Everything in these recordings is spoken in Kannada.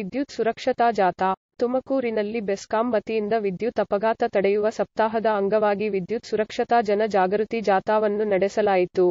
ವಿದ್ಯುತ್ ಸುರಕ್ಷತಾ ಜಾಥಾ. ತುಮಕೂರಿನಲ್ಲಿ ಬೆಸ್ಕಾಂ ವತಿಯಿಂದ ವಿದ್ಯುತ್ ಅಪಘಾತ ತಡೆಯುವ ಸಪ್ತಾಹದ ಅಂಗವಾಗಿ ವಿದ್ಯುತ್ ಸುರಕ್ಷತಾ ಜನ ಜಾಗೃತಿ ಜಾಥಾವನ್ನು ನಡೆಸಲಾಯಿತು.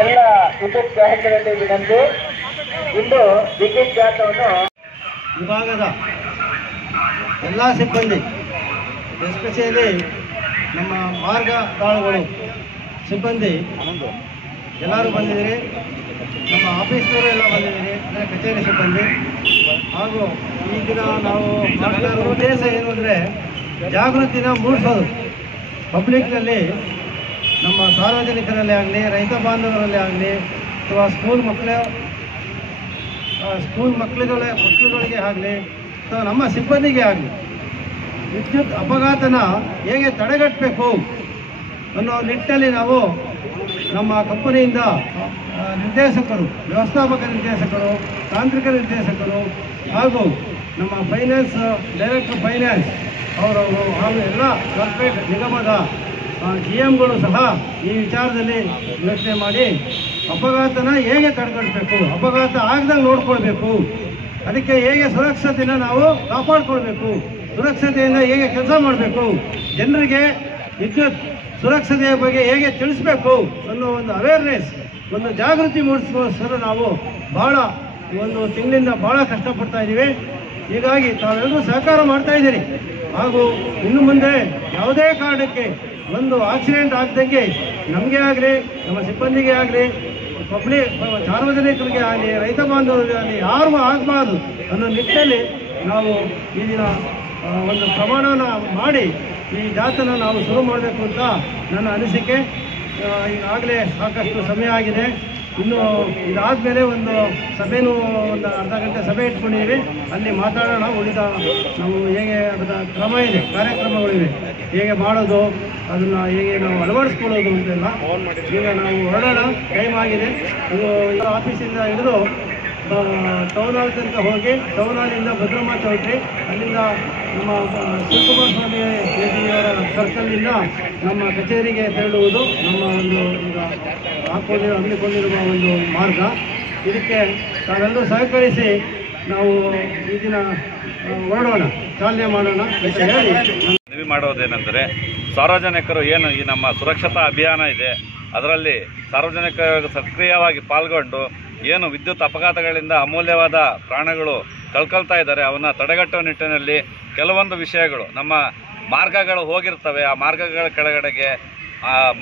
ಎಲ್ಲ ವಿದ್ಯುತ್ ಗ್ರಾಹಕರಲ್ಲಿ ವಿನಂತಿ. ಇಂದು ವಿದ್ಯುತ್ ಜಾಥವನ್ನು ವಿಭಾಗದ ಎಲ್ಲ ಸಿಬ್ಬಂದಿ, ಎಸ್ಪೆಷಲಿ ನಮ್ಮ ಮಾರ್ಗ ತಾಳುಗಳು ಸಿಬ್ಬಂದಿ ಎಲ್ಲರೂ ಬಂದಿದ್ದೀರಿ. ನಮ್ಮ ಆಫೀಸ್ನವರು ಎಲ್ಲ ಬಂದಿದ್ದೀರಿ, ಅಂದರೆ ಕಚೇರಿ ಸಿಬ್ಬಂದಿ. ಹಾಗೂ ಈ ದಿನ ನಾವು ಮಾಡ್ತಾ ಇರೋ ಉದ್ದೇಶ ಏನು ಅಂದರೆ ಜಾಗೃತಿನ ಮೂಡಿಸೋದು. ಪಬ್ಲಿಕ್ನಲ್ಲಿ, ನಮ್ಮ ಸಾರ್ವಜನಿಕರಲ್ಲಿ ಆಗಲಿ, ರೈತ ಬಾಂಧವರಲ್ಲಿ ಆಗಲಿ, ಅಥವಾ ಸ್ಕೂಲ್ ಮಕ್ಕಳುಗಳಿಗೆ ಆಗಲಿ, ಅಥವಾ ನಮ್ಮ ಸಿಬ್ಬಂದಿಗೆ ಆಗಲಿ ವಿದ್ಯುತ್ ಅಪಘಾತನ ಹೇಗೆ ತಡೆಗಟ್ಟಬೇಕು ಅನ್ನೋ ನಿಟ್ಟಿನಲ್ಲಿ ನಾವು ನಮ್ಮ ಕಂಪನಿಯಿಂದ ನಿರ್ದೇಶಕರು, ವ್ಯವಸ್ಥಾಪಕ ನಿರ್ದೇಶಕರು, ತಾಂತ್ರಿಕ ನಿರ್ದೇಶಕರು ಹಾಗೂ ನಮ್ಮ ಫೈನಾನ್ಸ್ ಡೈರೆಕ್ಟರ್ ಫೈನಾನ್ಸ್ ಅವರವರು ಹಾಗೂ ಎಲ್ಲ ಕಾರ್ಪೊರೇಟ್ ನಿಗಮದ GMಗಳು ಸಹ ಈ ವಿಚಾರದಲ್ಲಿ ಯೋಚನೆ ಮಾಡಿ ಅಪಘಾತನ ಹೇಗೆ ತಡೆಗಟ್ಟಬೇಕು, ಅಪಘಾತ ಆಗದಂಗೆ ನೋಡ್ಕೊಳ್ಬೇಕು, ಅದಕ್ಕೆ ಹೇಗೆ ಸುರಕ್ಷತೆಯನ್ನು ನಾವು ಕಾಪಾಡಿಕೊಳ್ಬೇಕು, ಸುರಕ್ಷತೆಯಿಂದ ಹೇಗೆ ಕೆಲಸ ಮಾಡಬೇಕು, ಜನರಿಗೆ ವಿದ್ಯುತ್ ಸುರಕ್ಷತೆಯ ಬಗ್ಗೆ ಹೇಗೆ ತಿಳಿಸ್ಬೇಕು ಅನ್ನೋ ಒಂದು ಅವೇರ್ನೆಸ್, ಒಂದು ಜಾಗೃತಿ ಮೂಡಿಸೋಸ್ಕರ ನಾವು ಒಂದು ತಿಂಗಳಿಂದ ಭಾಳ ಕಷ್ಟಪಡ್ತಾ ಇದ್ದೀವಿ. ಹೀಗಾಗಿ ತಾವೆಲ್ಲರೂ ಸಹಕಾರ ಮಾಡ್ತಾ ಇದ್ದೀರಿ. ಹಾಗೂ ಇನ್ನು ಮುಂದೆ ಯಾವುದೇ ಕಾರಣಕ್ಕೆ ಒಂದು ಆಕ್ಸಿಡೆಂಟ್ ಆಗದಂಗೆ ನಮಗೆ ಆಗಲಿ, ನಮ್ಮ ಸಿಬ್ಬಂದಿಗೆ ಆಗಲಿ, ಸಾರ್ವಜನಿಕರಿಗೆ ಆಗಲಿ, ರೈತ ಬಾಂಧವರಿಗೆ ಆಗಲಿ ಯಾರಿಗೂ ಆಗಬಾರ್ದು ಅನ್ನೋ ನಿಟ್ಟಿನಲ್ಲಿ ನಾವು ಈ ದಿನ ಒಂದು ಪ್ರಮಾಣನ ಮಾಡಿ ಈ ಜಾಥಾನ ನಾವು ಶುರು ಮಾಡಬೇಕು ಅಂತ ನನ್ನ ಅನಿಸಿಕೆ. ಈಗಾಗಲೇ ಸಾಕಷ್ಟು ಸಮಯ ಆಗಿದೆ. ಇನ್ನು ಇದಾದಮೇಲೆ ಒಂದು ಸಭೆನೂ ಒಂದು ಅರ್ಧ ಗಂಟೆ ಸಭೆ ಇಟ್ಕೊಂಡಿದ್ದೀವಿ. ಅಲ್ಲಿ ಮಾತಾಡೋಣ. ಉಳಿದ ನಾವು ಹೇಗೆ ಅದರ ಕ್ರಮ ಇದೆ, ಕಾರ್ಯಕ್ರಮಗಳಿವೆ, ಹೇಗೆ ಮಾಡೋದು, ಅದನ್ನು ಹೇಗೆ ನಾವು ಅಳವಡಿಸ್ಕೊಳ್ಳೋದು ಅಂತೆಲ್ಲ ಈಗ ನಾವು ಹೊರಡೋಣ. ಟೈಮ್ ಆಗಿದೆ. ಇದು ಆಫೀಸಿಂದ ಹಿಡಿದು ಟೌನ್ ಹಾಲ್ ತನಕ ಹೋಗಿ, ಟೌನ್ ಹಾಲಿಂದ ಭದ್ರಮ್ಮ ಚೌಟ್ರಿ, ಅಲ್ಲಿಂದ ನಮ್ಮ ಶಿವಕುಮಾರ ಸ್ವಾಮಿ ಅವರ ಸರ್ಕಲ್ನಿಂದ ನಮ್ಮ ಕಚೇರಿಗೆ ತೆರಳುವುದು ನಮ್ಮ ಒಂದು ಈಗ ಹಮ್ಮಿಕೊಂಡಿರುವ ಒಂದು ಮಾರ್ಗ. ಇದಕ್ಕೆ ತಾವೆಲ್ಲರೂ ಸಹಕರಿಸಿ ನಾವು ಈ ದಿನ ಹೊರಡೋಣ, ಚಾಲನೆ ಮಾಡೋಣ ಅಂತ ಹೇಳಿ ಮನವಿ ಮಾಡೋದೇನೆಂದರೆ, ಸಾರ್ವಜನಿಕರು ಏನು ಈ ನಮ್ಮ ಸುರಕ್ಷತಾ ಅಭಿಯಾನ ಇದೆ ಅದರಲ್ಲಿ ಸಾರ್ವಜನಿಕರು ಸಕ್ರಿಯವಾಗಿ ಪಾಲ್ಗೊಂಡು ಏನು ವಿದ್ಯುತ್ ಅಪಘಾತಗಳಿಂದ ಅಮೂಲ್ಯವಾದ ಪ್ರಾಣಗಳು ಕಳ್ಕೊಳ್ತಾ ಇದ್ದಾರೆ ಅವನ್ನ ತಡೆಗಟ್ಟುವ ನಿಟ್ಟಿನಲ್ಲಿ ಕೆಲವೊಂದು ವಿಷಯಗಳು, ನಮ್ಮ ಮಾರ್ಗಗಳು ಹೋಗಿರ್ತವೆ, ಆ ಮಾರ್ಗಗಳ ಕೆಳಗಡೆಗೆ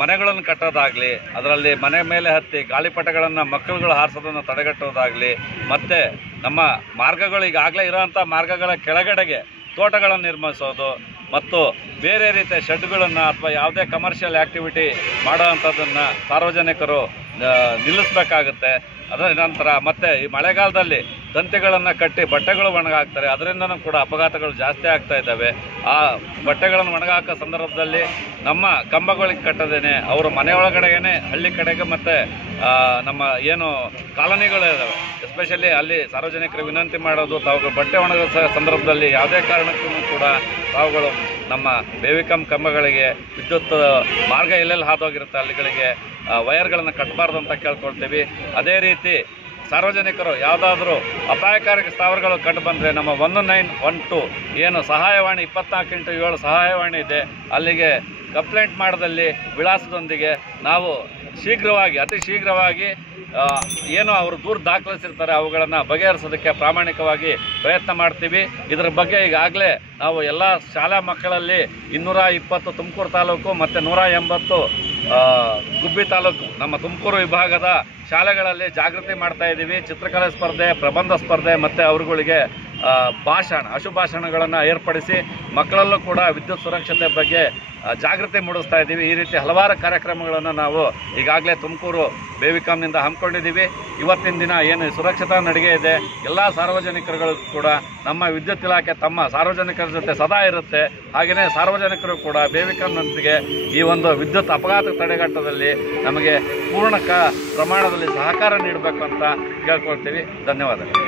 ಮನೆಗಳನ್ನು ಕಟ್ಟೋದಾಗಲಿ, ಅದರಲ್ಲಿ ಮನೆ ಮೇಲೆ ಹತ್ತಿ ಗಾಳಿಪಟಗಳನ್ನು ಮಕ್ಕಳುಗಳು ಹಾರಿಸೋದನ್ನು ತಡೆಗಟ್ಟೋದಾಗಲಿ, ಮತ್ತು ನಮ್ಮ ಮಾರ್ಗಗಳು ಈಗಾಗಲೇ ಇರೋವಂಥ ಮಾರ್ಗಗಳ ಕೆಳಗಡೆಗೆ ತೋಟಗಳನ್ನು ನಿರ್ಮಿಸೋದು ಮತ್ತು ಬೇರೆ ರೀತಿಯ ಶೆಡ್ಗಳನ್ನು ಅಥವಾ ಯಾವುದೇ ಕಮರ್ಷಿಯಲ್ ಆ್ಯಕ್ಟಿವಿಟಿ ಮಾಡೋವಂಥದ್ದನ್ನು ಸಾರ್ವಜನಿಕರು ನಿಲ್ಲಿಸಬೇಕಾಗುತ್ತೆ. ಅದರ ನಂತರ ಮತ್ತೆ ಈ ಮಳೆಗಾಲದಲ್ಲಿ ತಂತಿಗಳನ್ನು ಕಟ್ಟಿ ಬಟ್ಟೆಗಳು ಒಣಗಾಕ್ತಾರೆ. ಅದರಿಂದನೂ ಕೂಡ ಅಪಘಾತಗಳು ಜಾಸ್ತಿ ಆಗ್ತಾ ಇದ್ದಾವೆ. ಆ ಬಟ್ಟೆಗಳನ್ನು ಒಣಗಾಕೋ ಸಂದರ್ಭದಲ್ಲಿ ನಮ್ಮ ಕಂಬಗಳಿಗೆ ಕಟ್ಟದೇನೆ ಅವರು ಮನೆಯೊಳಗಡೆಗೇನೆ ಹಳ್ಳಿ ಕಡೆಗೆ ಮತ್ತು ನಮ್ಮ ಏನು ಕಾಲೋನಿಗಳಿದ್ದಾವೆ ಎಸ್ಪೆಷಲಿ ಅಲ್ಲಿ ಸಾರ್ವಜನಿಕರು ವಿನಂತಿ ಮಾಡೋದು, ತಾವುಗಳು ಬಟ್ಟೆ ಒಣಗಿಸೋ ಸಂದರ್ಭದಲ್ಲಿ ಯಾವುದೇ ಕಾರಣಕ್ಕೂ ಕೂಡ ತಾವುಗಳು ನಮ್ಮ ಬೇವಿಕಂ ಕಂಬಗಳಿಗೆ ವಿದ್ಯುತ್ ಮಾರ್ಗ ಎಲ್ಲೆಲ್ಲಿ ಹಾದೋಗಿರುತ್ತೆ ಅಲ್ಲಿಗಳಿಗೆ ವೈರ್ಗಳನ್ನು ಕಟ್ಟಬಾರ್ದು ಅಂತ ಕೇಳ್ಕೊಳ್ತೀವಿ. ಅದೇ ರೀತಿ ಸಾರ್ವಜನಿಕರು ಯಾವುದಾದ್ರೂ ಅಪಾಯಕಾರಿ ಸ್ಥಾವರಗಳು ಕಂಡು ಬಂದರೆ ನಮ್ಮ 1912 ಏನು ಸಹಾಯವಾಣಿ 24x7 ಸಹಾಯವಾಣಿ ಇದೆ, ಅಲ್ಲಿಗೆ ಕಂಪ್ಲೇಂಟ್ ಮಾಡೋದಲ್ಲಿ ವಿಳಾಸದೊಂದಿಗೆ ನಾವು ಅತಿ ಶೀಘ್ರವಾಗಿ ಏನು ಅವರು ದೂರು ದಾಖಲಿಸಿರ್ತಾರೆ ಅವುಗಳನ್ನು ಬಗೆಹರಿಸೋದಕ್ಕೆ ಪ್ರಾಮಾಣಿಕವಾಗಿ ಪ್ರಯತ್ನ ಮಾಡ್ತೀವಿ. ಇದರ ಬಗ್ಗೆ ಈಗಾಗಲೇ ನಾವು ಎಲ್ಲ ಶಾಲಾ ಮಕ್ಕಳಲ್ಲಿ 220 ತುಮಕೂರು ತಾಲೂಕು ಮತ್ತು 180 ಗುಬ್ಬಿ ತಾಲೂಕು ನಮ್ಮ ತುಮಕೂರು ವಿಭಾಗದ ಶಾಲೆಗಳಲ್ಲಿ ಜಾಗೃತಿ ಮಾಡ್ತಾ ಇದ್ದೀವಿ. ಚಿತ್ರಕಲೆ ಸ್ಪರ್ಧೆ, ಪ್ರಬಂಧ ಸ್ಪರ್ಧೆ ಮತ್ತು ಅವರುಗಳಿಗೆ ಅಶುಭಾಷಣಗಳನ್ನು ಏರ್ಪಡಿಸಿ ಮಕ್ಕಳಲ್ಲೂ ಕೂಡ ವಿದ್ಯುತ್ ಸುರಕ್ಷತೆ ಬಗ್ಗೆ ಜಾಗೃತಿ ಮೂಡಿಸ್ತಾ ಇದ್ದೀವಿ. ಈ ರೀತಿ ಹಲವಾರು ಕಾರ್ಯಕ್ರಮಗಳನ್ನು ನಾವು ಈಗಾಗಲೇ ತುಮಕೂರು ಬೇವಿಕಾಂನಿಂದ ಹಮ್ಮಿಕೊಂಡಿದ್ದೀವಿ. ಇವತ್ತಿನ ದಿನ ಏನು ಸುರಕ್ಷತಾ ನಡಿಗೆ ಇದೆ, ಎಲ್ಲ ಸಾರ್ವಜನಿಕರುಗಳು ಕೂಡ ನಮ್ಮ ವಿದ್ಯುತ್ ಇಲಾಖೆ ತಮ್ಮ ಸಾರ್ವಜನಿಕರ ಜೊತೆ ಸದಾ ಇರುತ್ತೆ. ಹಾಗೆಯೇ ಸಾರ್ವಜನಿಕರು ಕೂಡ ಬೇವಿಕಾಂನೊಂದಿಗೆ ಈ ಒಂದು ವಿದ್ಯುತ್ ಅಪಘಾತ ತಡೆಗಟ್ಟದಲ್ಲಿ ನಮಗೆ ಪೂರ್ಣ ಪ್ರಮಾಣದಲ್ಲಿ ಸಹಕಾರ ನೀಡಬೇಕು ಅಂತ ಕೇಳ್ಕೊಳ್ತೀವಿ. ಧನ್ಯವಾದಗಳು.